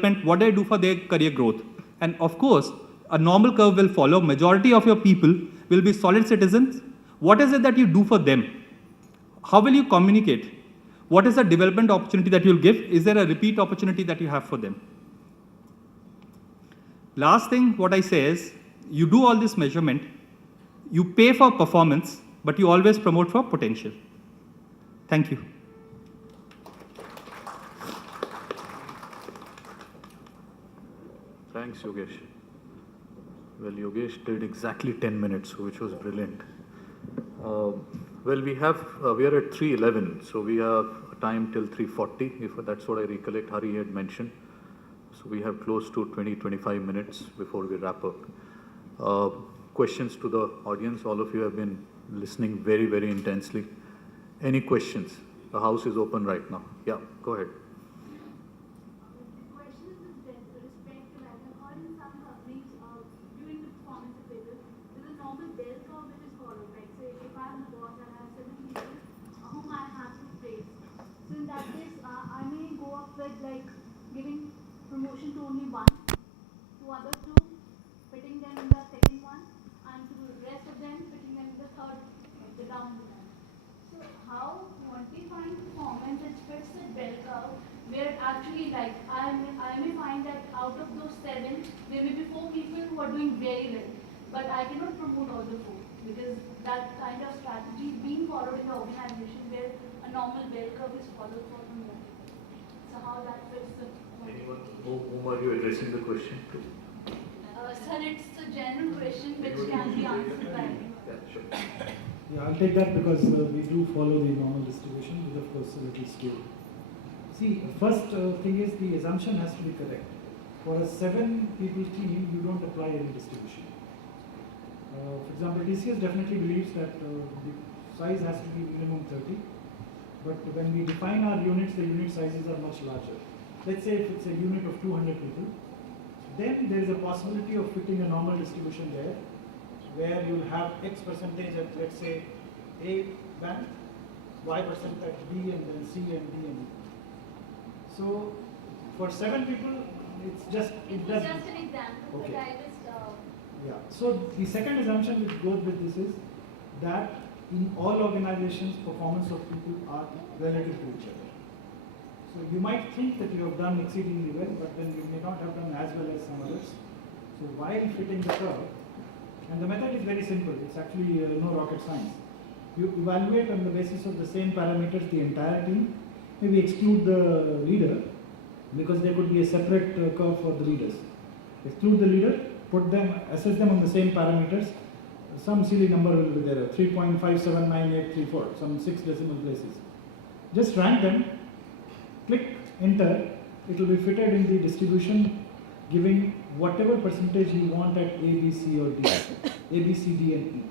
what they do for their career growth. And of course, a normal curve will follow. Majority of your people will be solid citizens. What is it that you do for them? How will you communicate? What is the development opportunity that you'll give? Is there a repeat opportunity that you have for them? Last thing, what I say is, you do all this measurement, you pay for performance, but you always promote for potential. Thank you. Thanks, Yogesh. Well, Yogesh did exactly 10 minutes, which was brilliant. Well, we are at 3:11, so we have a time till 3:40, if that's what I recollect Hari had mentioned. So we have close to 20-25 minutes before we wrap up. Questions to the audience? All of you have been listening very, very intensely. Any questions? The house is open right now. Yeah, go ahead. Like giving promotion to only one, to other two, putting them in the second one, and to the rest of them, putting them in the third, like the down one. So how quantifying performance which fits the bell curve, where actually like I may find that out of those 7, there may be 4 people who are doing very well, but I cannot promote all the 4 because that kind of strategy is being followed in the organization where a normal bell curve is followed for them. So how that fits the... Anyone? Whom are you addressing the question to? Sir, it's a general question which can be answered by anyone. Yeah, sure. Yeah, I'll take that because we do follow the normal distribution with, of course, a little skew. See, first thing is the assumption has to be correct. For a 7-people team, you don't apply any distribution. For example, TCS definitely believes that the size has to be minimum 30. But when we define our units, the unit sizes are much larger. Let's say if it's a unit of 200 people, then there is a possibility of fitting a normal distribution there, where you'll have X percentage at, let's say, A band, Y percent at B, and then C and D and E. So for 7 people, it's just... It was just an example, okay. But I just... Yeah, so the second assumption which goes with this is that in all organizations, performance of people are relative to each other. So you might think that you have done exceedingly well, but then you may not have done as well as some others. So while fitting the curve, and the method is very simple, it's actually no rocket science. You evaluate on the basis of the same parameters the entire team. Maybe exclude the leader, because there could be a separate curve for the leaders. Exclude the leader, put them, assess them on the same parameters. Some silly number will be there, 3.579834, some 6 decimal places. Just rank them, click enter, it will be fitted in the distribution giving whatever percentage you want at A, B, C or D, A, B, C, D and E.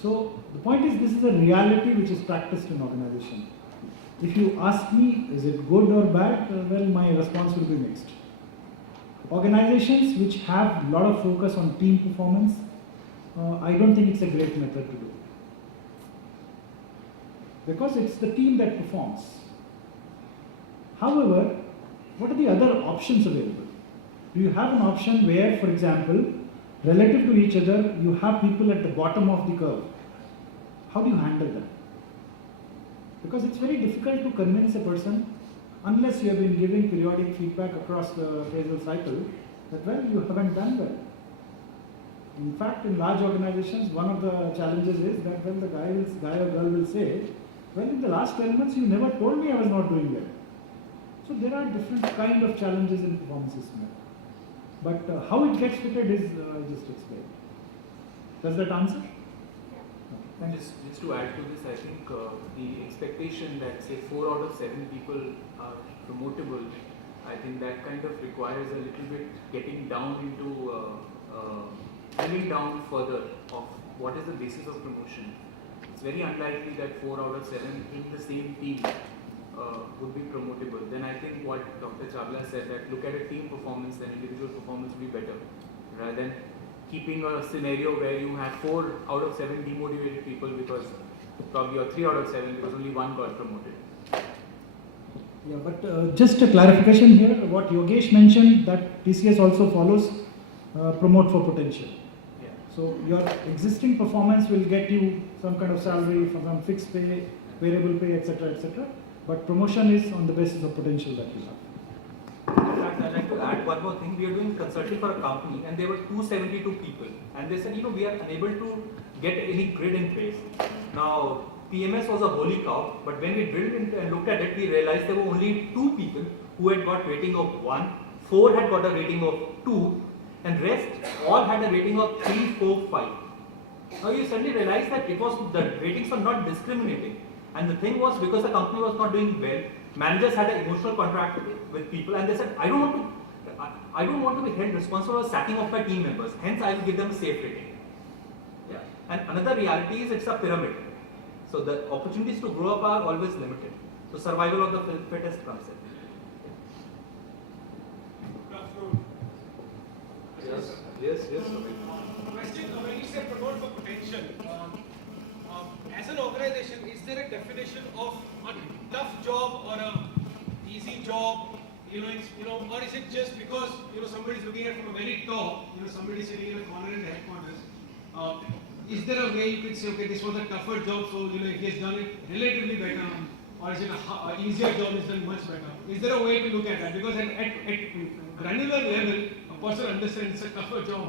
So the point is, this is a reality which is practiced in organization. If you ask me, is it good or bad? Well, my response will be mixed. Organizations which have a lot of focus on team performance, I don't think it's a great method to do. Because it's the team that performs. However, what are the other options available? Do you have an option where, for example, relative to each other, you have people at the bottom of the curve? How do you handle that? Because it's very difficult to convince a person, unless you have been giving periodic feedback across the appraisal cycle, that, well, you haven't done well. In fact, in large organizations, one of the challenges is that, well, the guy or girl will say, well, in the last 12 months, you never told me I was not doing well. So there are different kind of challenges in performance system. But how it gets fitted is, I just explained. Does that answer? Yeah. Okay, Just to add to this, I think the expectation that say 4 out of 7 people are promotable, I think that kind of requires a little bit getting down into drilling down further of what is the basis of promotion. It's very unlikely that 4 out of 7 in the same team would be promotable. Then I think what Dr. Chavla said, that look at a team performance, then individual performance will be better, rather than keeping a scenario where you have 4 out of 7 demotivated people because probably or 3 out of 7 because only one got promoted. Yeah, but just a clarification here, what Yogesh mentioned that TCS also follows promote for potential. Yeah. So your existing performance will get you some kind of salary, some fixed pay, variable pay, etc., etc. But promotion is on the basis of potential that you have. In fact, I'd like to add one more thing. We are doing consulting for a company and there were 272 people. And they said, we are unable to get any grid in place. Now, PMS was a holy cow, but when we drilled into and looked at it, we realized there were only 2 people who had got rating of 1, 4 had got a rating of 2, and rest all had a rating of 3, 4, 5. Now you suddenly realize that the ratings were not discriminating. And the thing was, because the company was not doing well, managers had an emotional contract with people, and they said, I don't want to be held responsible for sacking of my team members. Hence, I will give them a safe rating. Yeah. And another reality is it's a pyramid. So the opportunities to grow up are always limited. So survival of the fittest comes in. Yes. Question, when you say promote for potential, as an organization, is there a definition of a tough job or a easy job? Or is it just because somebody's looking at from a very top, somebody sitting in a corner in the headquarters? Is there a way you could say, okay, this was a tougher job, so if he has done it relatively better, or is it an easier job is done much better? Is there a way to look at that? Because at granular level, a person understands it's a tougher job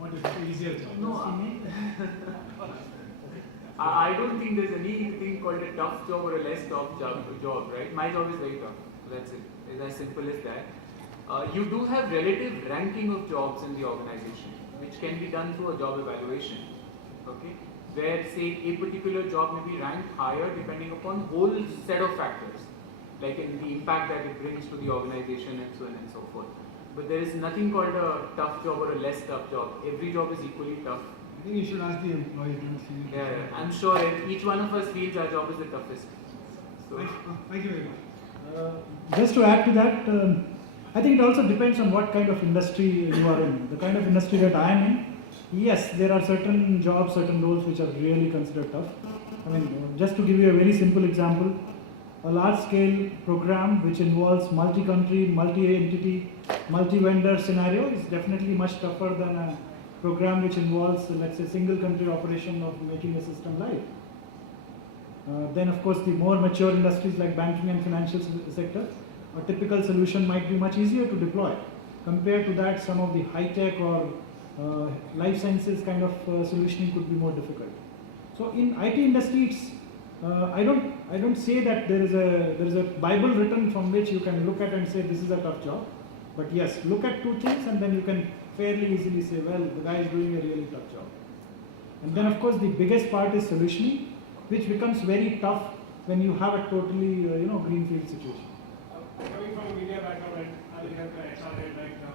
or an easier job. No, I don't think there's anything called a tough job or a less tough job, right? My job is very tough. That's it. It's as simple as that. You do have relative ranking of jobs in the organization, which can be done through a job evaluation. Okay, where say a particular job may be ranked higher depending upon whole set of factors, like in the impact that it brings to the organization and so on and so forth. But there is nothing called a tough job or a less tough job. Every job is equally tough. I think you should ask the employees. Yeah, I'm sure each one of us feels our job is the toughest. So, Thank you very much. Just to add to that, I think it also depends on what kind of industry you are in. The kind of industry that I am in, yes, there are certain jobs, certain roles which are really considered tough. I mean, just to give you a very simple example, a large-scale program which involves multi-country, multi-entity, multi-vendor scenario is definitely much tougher than a program which involves, let's say, single-country operation of making a system live. Then, of course, the more mature industries like banking and financial sector, a typical solution might be much easier to deploy. Compared to that, some of the high-tech or life sciences kind of solutioning could be more difficult. So in IT industry, it's I don't say that there is a Bible written from which you can look at and say this is a tough job. But yes, look at 2 things and then you can fairly easily say, well, the guy is doing a really tough job. And then of course the biggest part is solutioning, which becomes very tough when you have a totally greenfield situation. Coming from a media background, I will have the HR head right now.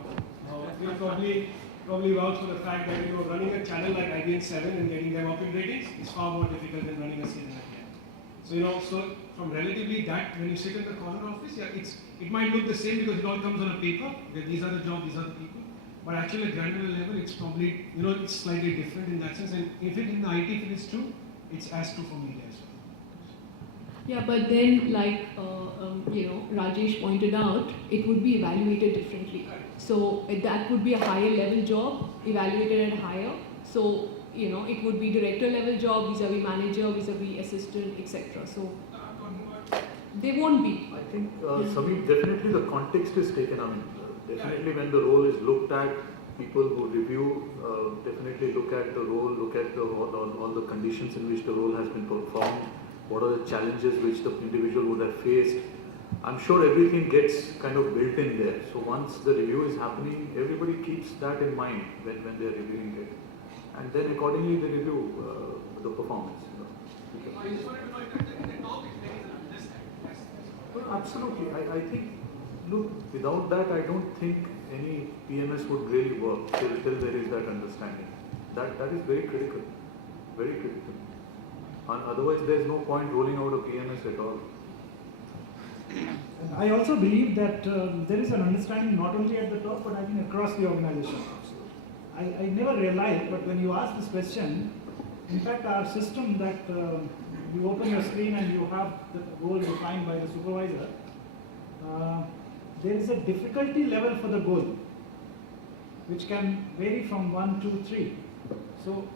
We probably vouch for the fact that running a channel like IBM 7 and getting them up in ratings is far more difficult than running a series like that. So from relatively that, when you sit in the corner office, yeah, it might look the same because it all comes on a paper. That these are the jobs, these are the people. But actually, at granular level, it's probably it's slightly different in that sense. And if it in the IT field is true, it's as true for media as well. Yeah, but then, like Rajesh pointed out, it would be evaluated differently. So that would be a higher level job, evaluated at higher. So it would be director level job vis-a-vis manager, vis-a-vis assistant, etc. So they won't be. I think, Sameep, definitely the context is taken. I mean, definitely when the role is looked at, people who review definitely look at the role, look at all the conditions in which the role has been performed, what are the challenges which the individual would have faced. I'm sure everything gets kind of built in there. So once the review is happening, everybody keeps that in mind when they're reviewing it. And then accordingly they review the performance. I just wanted to know if in the top if there is an understanding. Well, absolutely. I think, look, without that, I don't think any PMS would really work till there is that understanding. That is very critical. Very critical. And otherwise, there's no point rolling out a PMS at all. And I also believe that there is an understanding not only at the top, but I think across the organization. I never realized, but when you ask this question, in fact, our system that you open your screen and you have the role defined by the supervisor, there is a difficulty level for the goal, which can vary from 1, 2, 3. So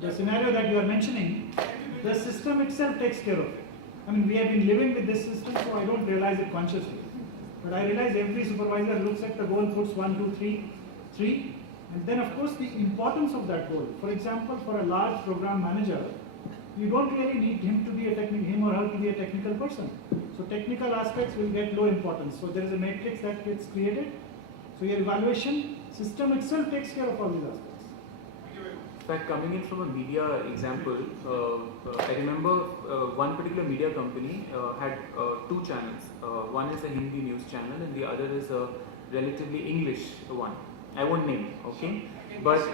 the scenario that you are mentioning, the system itself takes care of it. I mean, we have been living with this system, so I don't realize it consciously. But I realize every supervisor looks at the goal, puts 1, 2, 3, 3, and then of course the importance of that goal. For example, for a large program manager, you don't really need him or her to be a technical person. So technical aspects will get low importance. So there is a matrix that gets created. So your evaluation system itself takes care of all these aspects. In fact, coming in from a media example, I remember one particular media company had two channels. One is a Hindi news channel and the other is a relatively English one. I won't name it, okay? But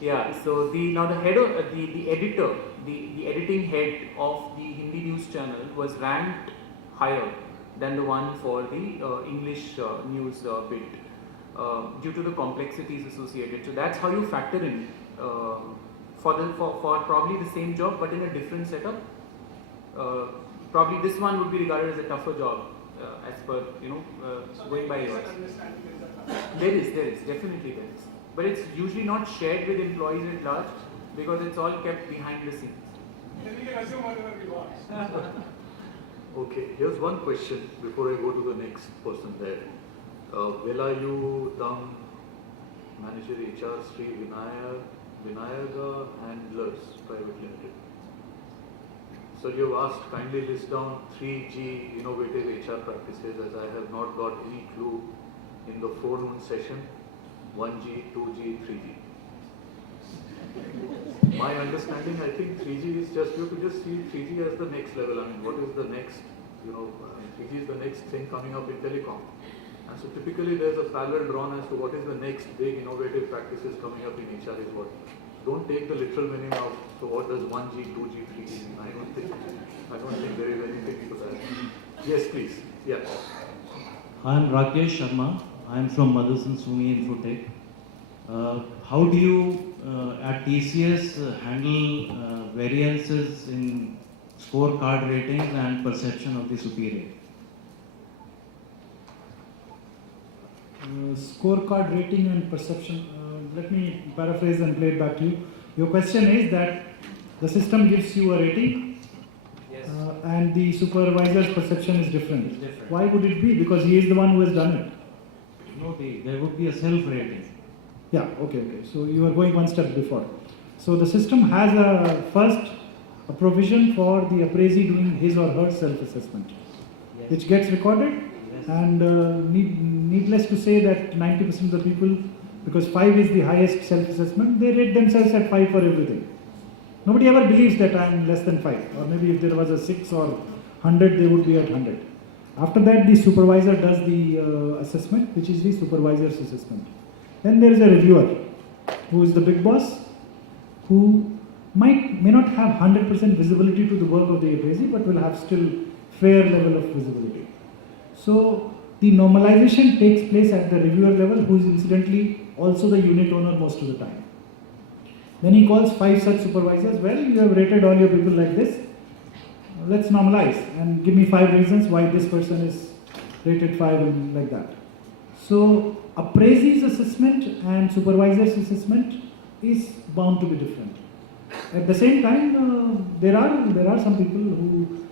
yeah, so the head of the editor, the editing head of the Hindi news channel was ranked higher than the one for the English news bit due to the complexities associated. So that's how you factor in for probably the same job but in a different setup. Probably this one would be regarded as a tougher job as per going by yours. There is definitely there is, but it's usually not shared with employees at large because it's all kept behind the scenes. Okay, here's one question before I go to the next person there. Velayu Dam Manager HR Sri Vinayaga Handlers Private Limited. So you've asked kindly list down 3G innovative HR practices, as I have not got any clue in the forenoon session. 1G, 2G, 3G. My understanding, I think 3G is just, you have to just see 3G as the next level. I mean, what is the next, 3G is the next thing coming up in telecom. And so typically there's a parallel drawn as to what is the next big innovative practices coming up in HR is what. Don't take the literal meaning of, so what does 1G, 2G, 3G mean? I don't think there is anything to that. Yes, please. Yeah. I am Rakesh Sharma. I am from Madhusan Sumi Infotech. How do you at TCS handle variances in scorecard ratings and perception of the superior? Scorecard rating and perception. Let me paraphrase and play it back to you. Your question is that the system gives you a rating, Yes. And the supervisor's perception is different. It's different. Why would it be? Because he is the one who has done it. No, there would be a self-rating. Yeah, okay. So you are going one step before. So the system has a provision for the appraisee doing his or her self-assessment, Yes. which gets recorded, Yes. and needless to say that 90% of the people, because 5 is the highest self-assessment, they rate themselves at 5 for everything. Nobody ever believes that I am less than 5, or maybe if there was a 6 or 100, they would be at 100. After that, the supervisor does the assessment, which is the supervisor's assessment. Then there is a reviewer, who is the big boss, who may not have 100% visibility to the work of the appraisee, but will have still fair level of visibility. So the normalization takes place at the reviewer level, who is incidentally also the unit owner most of the time. Then he calls 5 such supervisors. Well, you have rated all your people like this. Let's normalize and give me 5 reasons why this person is rated 5 and like that. So appraisee's assessment and supervisor's assessment is bound to be different. At the same time, there are some people who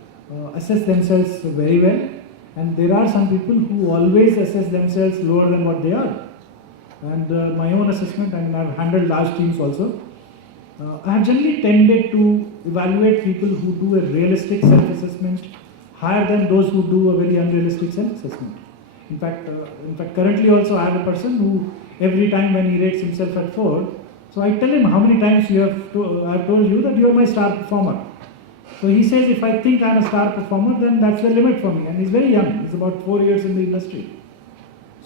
assess themselves very well, and there are some people who always assess themselves lower than what they are. And my own assessment, I mean, I've handled large teams also. I have generally tended to evaluate people who do a realistic self-assessment higher than those who do a very unrealistic self-assessment. In fact, currently also I have a person who every time when he rates himself at 4, so I tell him how many times I have told you that you are my star performer. So he says if I think I am a star performer, then that's the limit for me. And he's very young, he's about 4 years in the industry.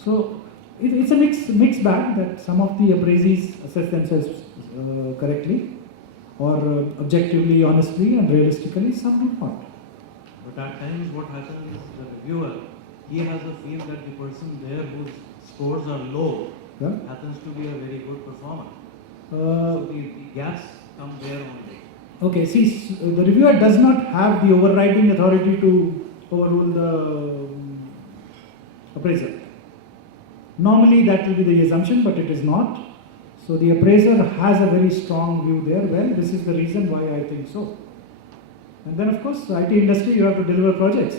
So it's a mixed bag that some of the appraisees assess themselves correctly or objectively, honestly and realistically, some do not. But at times what happens is the reviewer, he has a feel that the person there whose scores are low happens to be a very good performer. So the gaps come there only. Okay, see, the reviewer does not have the overriding authority to overrule appraiser. Normally that will be the assumption, but it is not. So the appraiser has a very strong view there. Well, this is the reason why I think so. And then of course, IT industry, you have to deliver projects.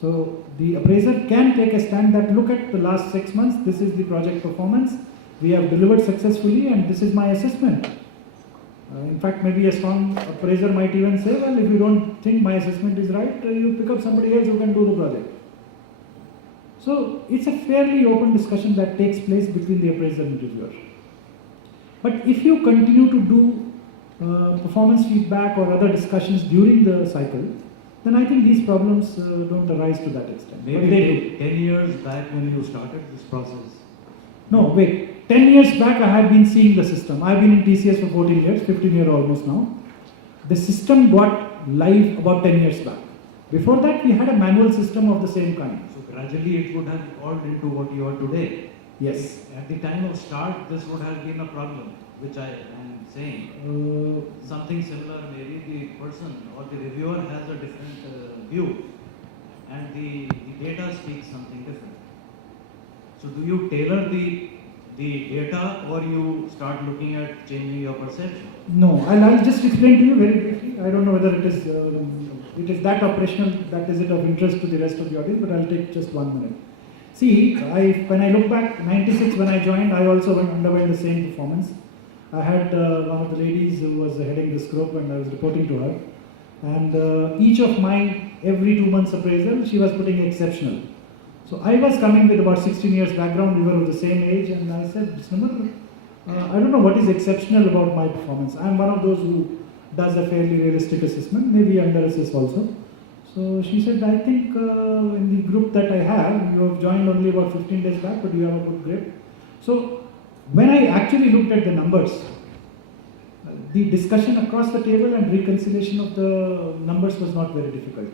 So the appraiser can take a stand that look at the last 6 months, this is the project performance, we have delivered successfully and this is my assessment. In fact, maybe a strong appraiser might even say, well, if you don't think my assessment is right, you pick up somebody else who can do the project. So it's a fairly open discussion that takes place between the appraiser and reviewer. But if you continue to do performance feedback or other discussions during the cycle, then I think these problems don't arise to that extent. Maybe 10 years back when you started this process. No, wait. 10 years back I had been seeing the system. I've been in TCS for 14 years, 15 years almost now. The system got live about 10 years back. Before that we had a manual system of the same kind. So gradually it would have evolved into what you are today. Yes. At the time of start, this would have been a problem, which I am saying. Something similar, maybe the person or the reviewer has a different view and the data speaks something different. So do you tailor the data or you start looking at changing your perception? No, I'll just explain to you very briefly. I don't know whether it is that operational, that is it of interest to the rest of the audience, but I'll take just 1 minute. See, when I look back, 96 when I joined, I also underwent the same performance. I had one of the ladies who was heading this group and I was reporting to her. And each of my every 2 months appraisal, she was putting exceptional. So I was coming with about 16 years background, we were of the same age, and I said, I don't know what is exceptional about my performance. I'm one of those who does a fairly realistic assessment, maybe under-assess also. So she said, I think in the group that I have, you have joined only about 15 days back, but you have a good grip. So when I actually looked at the numbers, the discussion across the table and reconciliation of the numbers was not very difficult.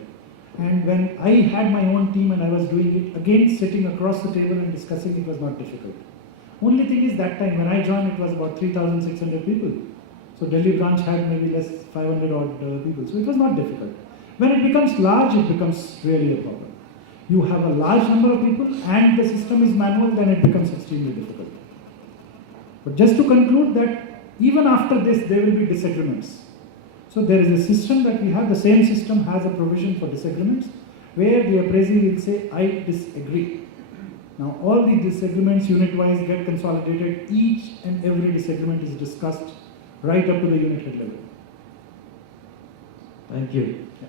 And when I had my own team and I was doing it, again sitting across the table and discussing it was not difficult. Only thing is that time when I joined it was about 3,600 people. So Delhi branch had maybe less 500 odd people. So it was not difficult. When it becomes large, it becomes really a problem. You have a large number of people and the system is manual, then it becomes extremely difficult. But just to conclude that even after this, there will be disagreements. So there is a system that we have, the same system has a provision for disagreements, where the appraisee will say, I disagree. Now all the disagreements unit-wise get consolidated, each and every disagreement is discussed right up to the unit head level. Thank you. Yeah.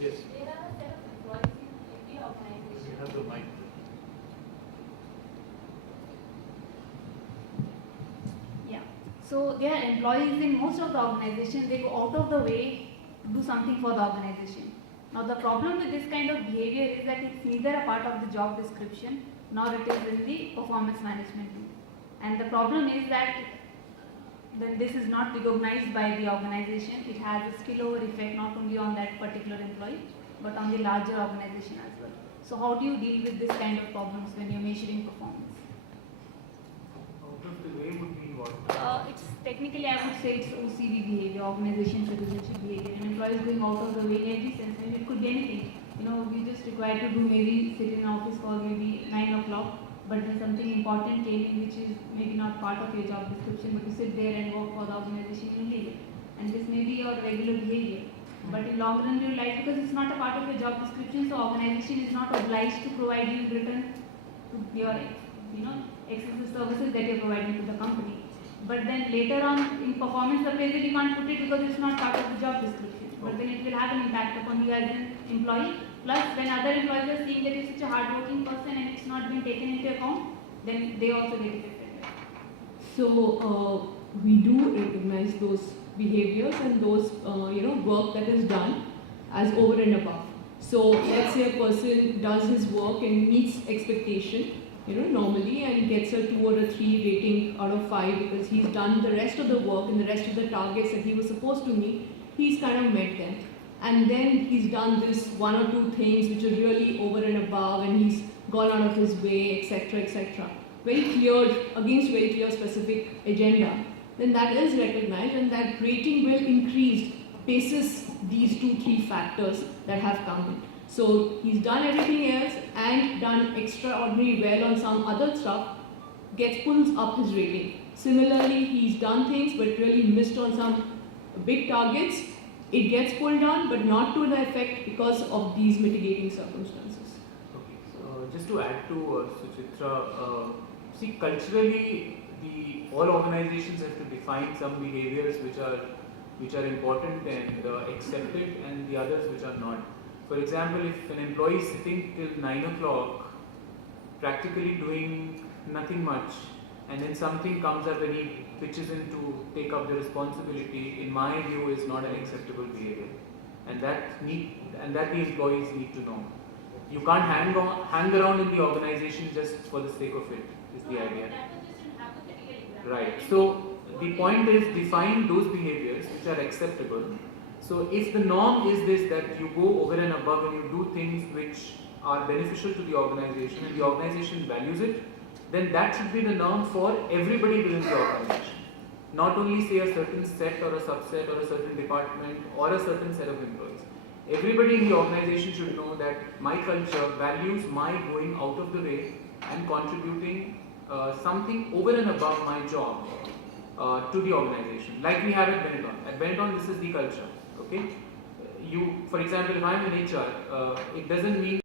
Yes. There are a set of employees in every organization. You have the mic. Yeah. So there are employees in most of the organizations, they go out of the way to do something for the organization. Now the problem with this kind of behavior is that it's neither a part of the job description nor it is in the performance management tool. And the problem is that then this is not recognized by the organization. It has a spillover effect not only on that particular employee but on the larger organization as well. So how do you deal with this kind of problems when you're measuring performance? Out of the way would mean what? It's technically, I would say it's OCB behavior, organization citizenship behavior. An employee is going out of the way in every sense, and it could be anything. You know, we just required to do maybe sit in an office for maybe 9 o'clock, but then something important came in which is maybe not part of your job description, but you sit there and work for the organization and leave it. And this may be your regular behavior. But in long run, you realize because it's not a part of your job description, so organization is not obliged to provide you in return to your, excessive services that you're providing to the company. But then later on in performance appraisal, you can't put it because it's not part of the job description. But then it will have an impact upon you as an employee. Plus, when other employees are seeing that you're such a hardworking person and it's not been taken into account, then they also get affected. So we do recognize those behaviors and those work that is done as over and above. So let's say a person does his work and meets expectation, normally, and gets a 2 or a 3 rating out of 5 because he's done the rest of the work and the rest of the targets that he was supposed to meet, he's kind of met them. And then he's done this 1 or 2 things which are really over and above, and he's gone out of his way, etc., etc. Very clear, against very clear specific agenda. Then that is recognized, and that rating will increase basis these 2-3 factors that have come in. So he's done everything else and done extraordinary well on some other stuff, pulls up his rating. Similarly, he's done things but really missed on some big targets. It gets pulled down, but not to the effect because of these mitigating circumstances. Okay, so just to add to Suchitra, see, culturally, all organizations have to define some behaviors which are important and accepted, and the others which are not. For example, if an employee is sitting till 9 o'clock, practically doing nothing much, and then something comes up and he pitches in to take up the responsibility, in my view, is not an acceptable behavior, and that the employees need to know. You can't hang around in the organization just for the sake of it. Is the idea? That was just an hypothetical example. Right. So the point is, define those behaviors which are acceptable. So if the norm is this, that you go over and above and you do things which are beneficial to the organization and the organization values it, then that should be the norm for everybody within the organization. Not only say a certain set or a subset or a certain department or a certain set of employees. Everybody in the organization should know that my culture values my going out of the way and contributing something over and above my job to the organization, like we have at Benetton. At Benetton, this is the culture. Okay, for example, if I'm in HR, it doesn't mean